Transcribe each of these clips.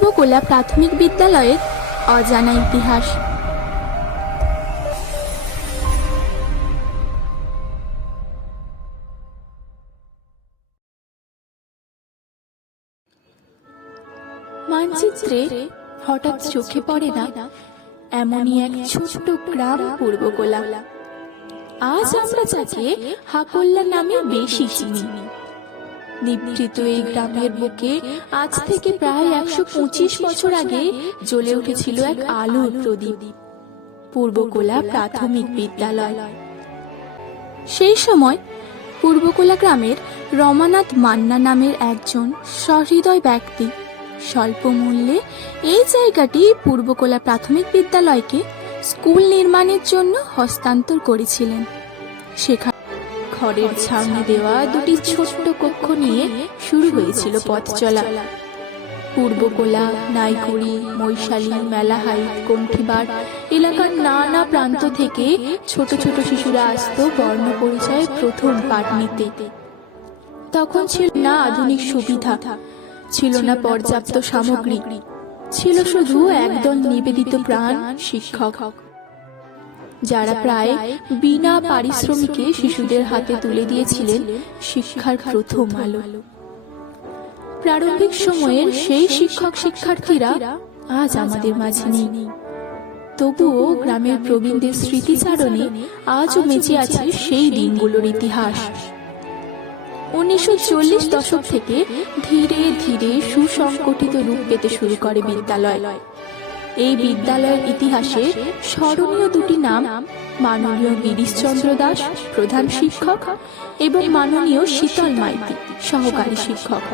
পূর্বকোলা প্রাথমিক বিদ্যালয়ের অজানা ইতিহাস। মানচিত্রে হঠাৎ চোখে পড়ে না এমনই এক ছোট্ট গ্রাম পূর্বকোলা। আজ আমরা যাকে হাকোল্লা নামে বেশি চিনি। নিভৃত এই গ্রামের বুকে আজ থেকে প্রায় 125 বছর আগে জ্বলে উঠেছিল এক আলোর প্রদীপ, পূর্বকোলা প্রাথমিক বিদ্যালয়। সেই সময় পূর্বকোলা গ্রামের রমানাথ মান্না নামের একজন সহৃদয় ব্যক্তি স্বল্প মূল্যে এই জায়গাটি পূর্বকোলা প্রাথমিক বিদ্যালয়কে স্কুল নির্মাণের জন্য হস্তান্তর করেছিলেন। সেখানে খড়ের ছাউনি দেওয়া দুটি ছোট্ট কক্ষ নিয়ে শুরু হয়েছিল পথ চলা। পূর্বকোলা, নাইকুড়ি, মৈশালী, মেলাহাই, কণ্ঠিবার এলাকার নানা প্রান্ত থেকে ছোট ছোট শিশুরা আসতো বর্ণ পরিচয়ে প্রথম পাঠ নিতে। তখন ছিল না আধুনিক সুবিধা, ছিল না পর্যাপ্ত সামগ্রী, ছিল শুধু একদল নিবেদিত প্রাণ শিক্ষক, যারা প্রায় বিনা পারিশ্রমিকে শিশুদের হাতে তুলে দিয়েছিলেন শিক্ষার প্রথম আলো। প্রারম্ভিক সময়ের সেই শিক্ষক শিক্ষার্থীরা আজ আমাদের মাঝে নেই, তবুও গ্রামের প্রবীণদের স্মৃতিচারণে আজও বেঁচে আছে সেই দিনগুলোর ইতিহাস। 1940 দশক থেকে ধীরে ধীরে সুসংগঠিত রূপ পেতে শুরু করে বিদ্যালয়। এই বিদ্যালয়ের ইতিহাসে স্মরণীয় দুটি নাম মাননীয় গিরিশচন্দ্র দাস প্রধান শিক্ষক এবং মাননীয় শীতল মাইতি সহকারী শিক্ষক।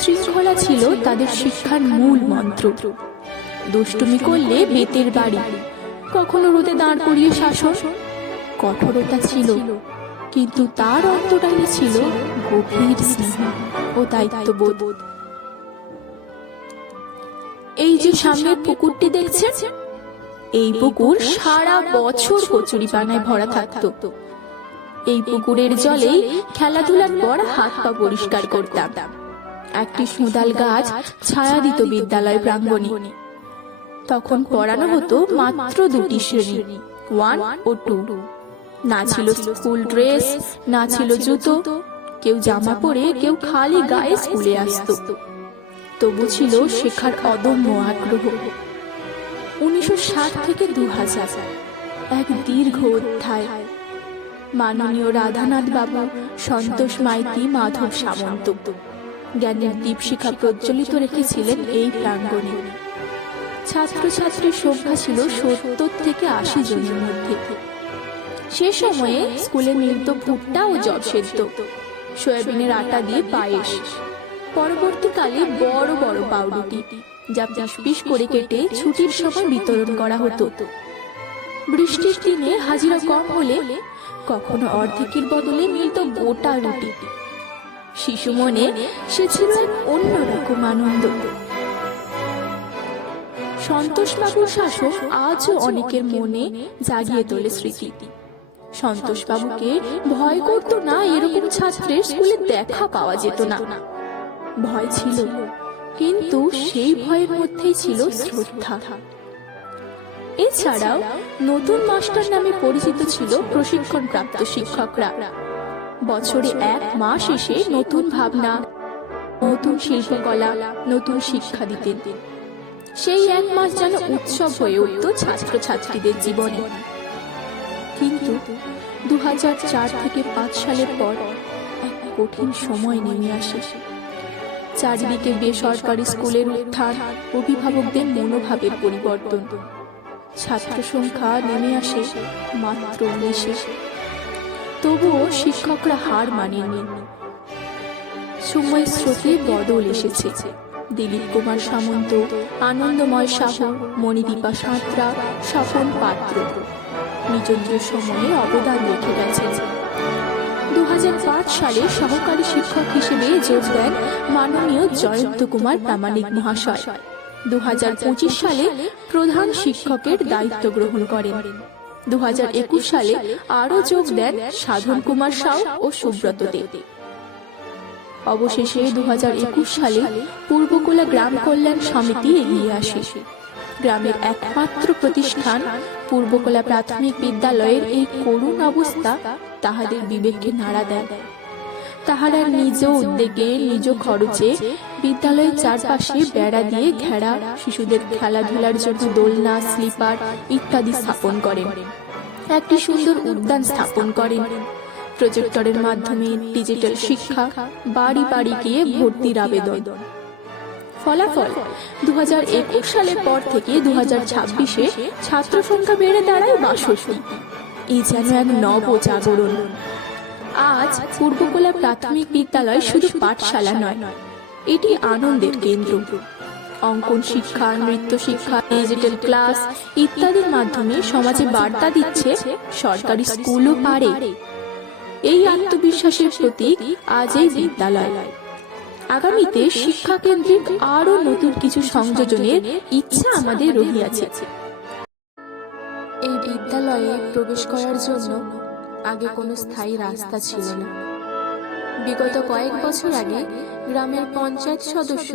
শৃঙ্খলা ছিল তাদের শিক্ষার মূল মন্ত্র। দুষ্টুমি করলে বেতের বাড়ি, কখনো রোদে দাঁড় করিয়ে শাসন। কঠোরতা ছিল, কিন্তু তার অন্তরালে ছিল গভীর স্নেহ ও দায়িত্ববোধ। এই যে সামনের পুকুরটি দেখছেন, এই পুকুর সারা বছর কচুরিপানায় ভরা থাকতো। এই পুকুরের জলেই খেলাধুলার পর হাত পা পরিষ্কার করতাম। একটি সুদাল গাছ ছায়া দিত বিদ্যালয় প্রাঙ্গণে। তখন পড়ানো হতো মাত্র দুটি শ্রেণী, 1 ও 2। না ছিল স্কুল ড্রেস, না ছিল জুতো। কেউ জামা পরে, কেউ খালি গায়ে স্কুলে আসতো। তবু ছিল শেখার অদম্য আগ্রহ। 1960 থেকে 2000 এক দীর্ঘ অধ্যায়। মাননীয় রাধানাথ বাবু, সন্তোষ মাইতি, মাধব সামন্ত জ্ঞানের দীপশিখা প্রজ্বলিত রেখেছিলেন এই প্রাঙ্গণে। ছাত্রছাত্রীর সংখ্যা ছিল 70 থেকে 80 জনের মধ্যে। সে সময়ে স্কুলে মিলত ভুট্টা ও জব সেদ্ধ, সয়াবিনের আটা দিয়ে পায়েস। পরবর্তীকালে বড় বড় পাউরুটি, যা পিস পিস করে কেটে ছুটির সময় বিতরণ করা হতো। বৃষ্টির দিনে হাজিরা কম হলে কখনো অর্ধেকের বদলে মিলত গোটা রুটি। শিশু মনে সে ছিল এক অন্যরকম আনন্দ। সন্তোষ বাবুর শাসন আজও অনেকের মনে জাগিয়ে তোলে স্মৃতি। সন্তোষ বাবুকে ভয় করতো না এরকম ছাত্রের স্কুলে দেখা পাওয়া যেত না। ভয় ছিল, কিন্তু সেই ভয়ের মধ্যেই ছিল শ্রদ্ধা। এছাড়াও নতুন মাস্টার নামে পরিচিত ছিল প্রশিক্ষণ প্রাপ্ত শিক্ষকরা। বছরে 1 মাস এসে নতুন ভাবনা, নতুন শিল্পকলা, নতুন শিক্ষা দিতেন। সেই 1 মাস যেন উৎসব হয়ে উঠত ছাত্রছাত্রীদের জীবনে। কিন্তু 2004 থেকে 5 সালের পর এক কঠিন সময় নেমে আসে। চারিদিকে বেসরকারি স্কুলের উত্থান, অভিভাবকদের মনোভাবের পরিবর্তন। ছাত্র সংখ্যা নেমে আসে মাত্র 19। তবুও শিক্ষকরা হার মানেননি। সময়ের স্রোতে বদল এসেছে। দিলীপ কুমার সামন্ত, আনন্দময় সাহু, মণিদীপা সাঁতরা, স্বপন পাত্র নিজ নিজ সময়ে অবদান রেখে গেছেন। 2005 সালে সহকারী শিক্ষক হিসেবে যোগ দেন মাননীয় জয়ন্ত কুমার প্রামাণিক মহাশয়। 2025 সালে প্রধান শিক্ষকের দায়িত্ব গ্রহণ করেন। 2021 সালে আরও যোগ দেন সাধন কুমার সাউ ও সুব্রত দেব। অবশেষে 2021 সালে পূর্বকোলা গ্রাম কল্যাণ সমিতি এগিয়ে আসে। গ্রামের একমাত্র প্রতিষ্ঠান পূর্বকোলা প্রাথমিক বিদ্যালয়ের এই করুণ অবস্থা তাহাদের বিবেককে নাড়া দেয়। তাহারা নিজ উদ্যোগে নিজ খরচে বিদ্যালয়ের চারপাশে বেড়া দিয়ে ঘেরা শিশুদের খেলাধুলার জন্য দোলনা, স্লিপার ইত্যাদি স্থাপন করেন। একটি সুন্দর উদ্যান স্থাপন করেন। প্রজেক্টরের মাধ্যমে ডিজিটাল শিক্ষা, বাড়ি বাড়ি গিয়ে ভর্তির আবেদন। ফলাফল 2021 সালের পর থেকে 2026-এ ছাত্র সংখ্যা বেড়ে দাঁড়ায় 62। এই যেন এক নবজাগরণ। আজ পূর্বকোলা প্রাথমিক বিদ্যালয় শুধু পাঠশালা নয়, এটি আনন্দের কেন্দ্র। অঙ্কন শিক্ষা, নৃত্য শিক্ষা, ডিজিটাল ক্লাস ইত্যাদির মাধ্যমে সমাজে বার্তা দিচ্ছে সরকারি স্কুলও পারে। এই আত্মবিশ্বাসের প্রতীক আজ এই বিদ্যালয়। আগামীতে শিক্ষা কেন্দ্রিক আরো নতুন কিছু সংযোজনের ইচ্ছা আমাদের রহিয়াছে। এই বিদ্যালয়ে প্রবেশ করার জন্য আগে কোনো স্থায়ী রাস্তা ছিল না। বিগত কয়েক বছর আগে গ্রামের পঞ্চায়েত সদস্য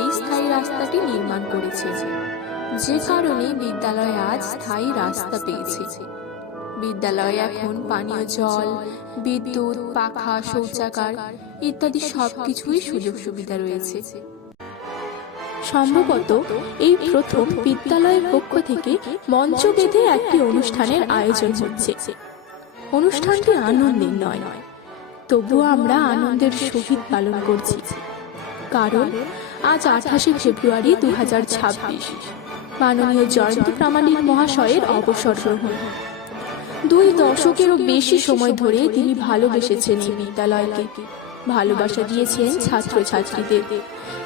এই স্থায়ী রাস্তাটি নির্মাণ করেছে, যে কারণে বিদ্যালয় আজ স্থায়ী রাস্তা পেয়েছে। বিদ্যালয়ে এখন পানীয় জল, বিদ্যুৎ, পাখা, শৌচাগার ইত্যাদি সবকিছুই সুযোগ সুবিধা রয়েছে। সম্ভবত এই প্রথম বিদ্যালয়ের পক্ষ থেকে মঞ্চ বেঁধে একটি অনুষ্ঠানের আয়োজন হচ্ছে। অনুষ্ঠানটি আনন্দের নয়, তবুও আমরা আনন্দের সহিত পালন করছি, কারণ আজ 28শে ফেব্রুয়ারি 2026 মাননীয় জয়ন্ত প্রামাণিক মহাশয়ের অবসর গ্রহণ। 2 দশকেরও বেশি সময় ধরে তিনি ভালোবেসেছেন এই বিদ্যালয়কে, ভালোবাসা দিয়েছেন ছাত্রছাত্রীদের,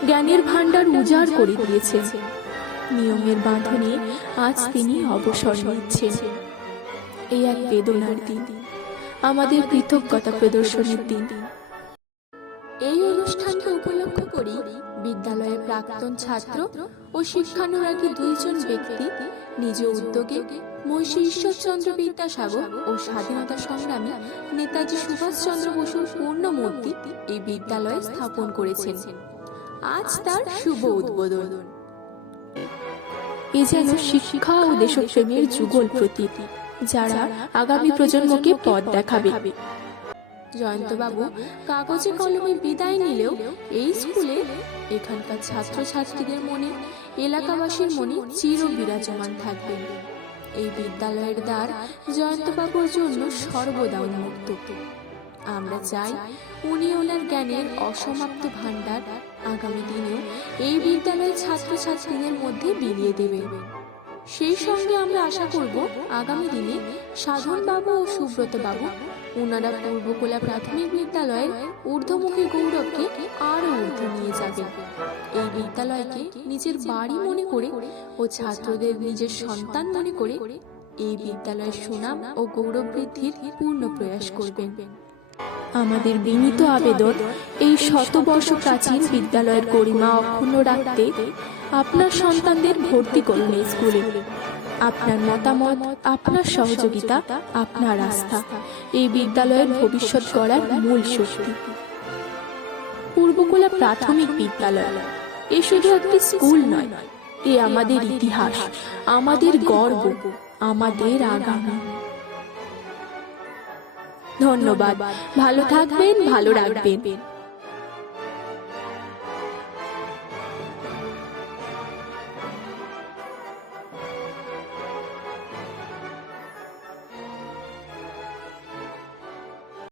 জ্ঞানের ভান্ডার উজাড় করে দিয়েছেন। নিয়মের বাঁধনে আজ তিনি অবসর নিচ্ছেন। এই এক বেদনার দিন, আমাদের কৃতজ্ঞতা প্রদর্শনের দিন। এই অনুষ্ঠানকে উপলক্ষ করি বিদ্যালয়ের প্রাক্তন ছাত্র ও শিক্ষানুরাগী 2 জন ব্যক্তি নিজ উদ্যোগে মহর্ষি ঈশ্বরচন্দ্র বিদ্যাসাগর ও স্বাধীনতা সংগ্রামী নেতাজি সুভাষচন্দ্র বসুর পূর্ণমূর্তি এই বিদ্যালয়ে স্থাপন করেছেন। আজ তার শুভ উদ্বোধন। এ যেন শিক্ষা ও দেশপ্রেমের যুগল প্রতীক, যারা আগামী প্রজন্মকে পথ দেখাবে। জয়ন্তবাবু কাগজে কলমে বিদায় নিলেও এই স্কুলে এখানকার ছাত্রছাত্রীদের মনে, এলাকাবাসীর মনে চির বিরাজমান থাকবেন। এই বিদ্যালয়ের দ্বার জয়ন্তবাবুর জন্য সর্বদা উন্মুক্ত। আমরা চাই উনি ওনার জ্ঞানের অসমাপ্ত ভান্ডার আগামী দিনেও এই বিদ্যালয়ের ছাত্রছাত্রীদের মধ্যে বিলিয়ে দেবেন। সেই সঙ্গে আমরা আশা করব আগামী দিনে সাধনবাবু ও সুব্রতবাবু ওনারা পূর্বকোলা প্রাথমিক বিদ্যালয়ের ঊর্ধ্বমুখী গৌরবকে আরো ঊর্ধ্বে নিয়ে যাবেন। এই বিদ্যালয়কে নিজের বাড়ি মনে করে ও ছাত্রদের নিজের সন্তান মনে করে এই বিদ্যালয়ের সুনাম ও গৌরব বৃদ্ধির পূর্ণ প্রয়াস করবেন। আমাদের বিনীত আবেদন, এই শতবর্ষ প্রাচীন বিদ্যালয়ের গরিমা অক্ষুণ্ণ রাখতে আপনার সন্তানদের ভর্তি করুন এই স্কুলে। আপনার মতামত, আপনার সহযোগিতা, আপনার আস্থা এই বিদ্যালয়ের ভবিষ্যৎ গড়ার মূল শক্তি। পূর্বকোলা প্রাথমিক বিদ্যালয় এ শুধু একটি স্কুল নয়, এ আমাদের ইতিহাস, আমাদের গর্ব, আমাদের আগামী। ধন্যবাদ। ভালো থাকবেন, ভালো রাখবেন।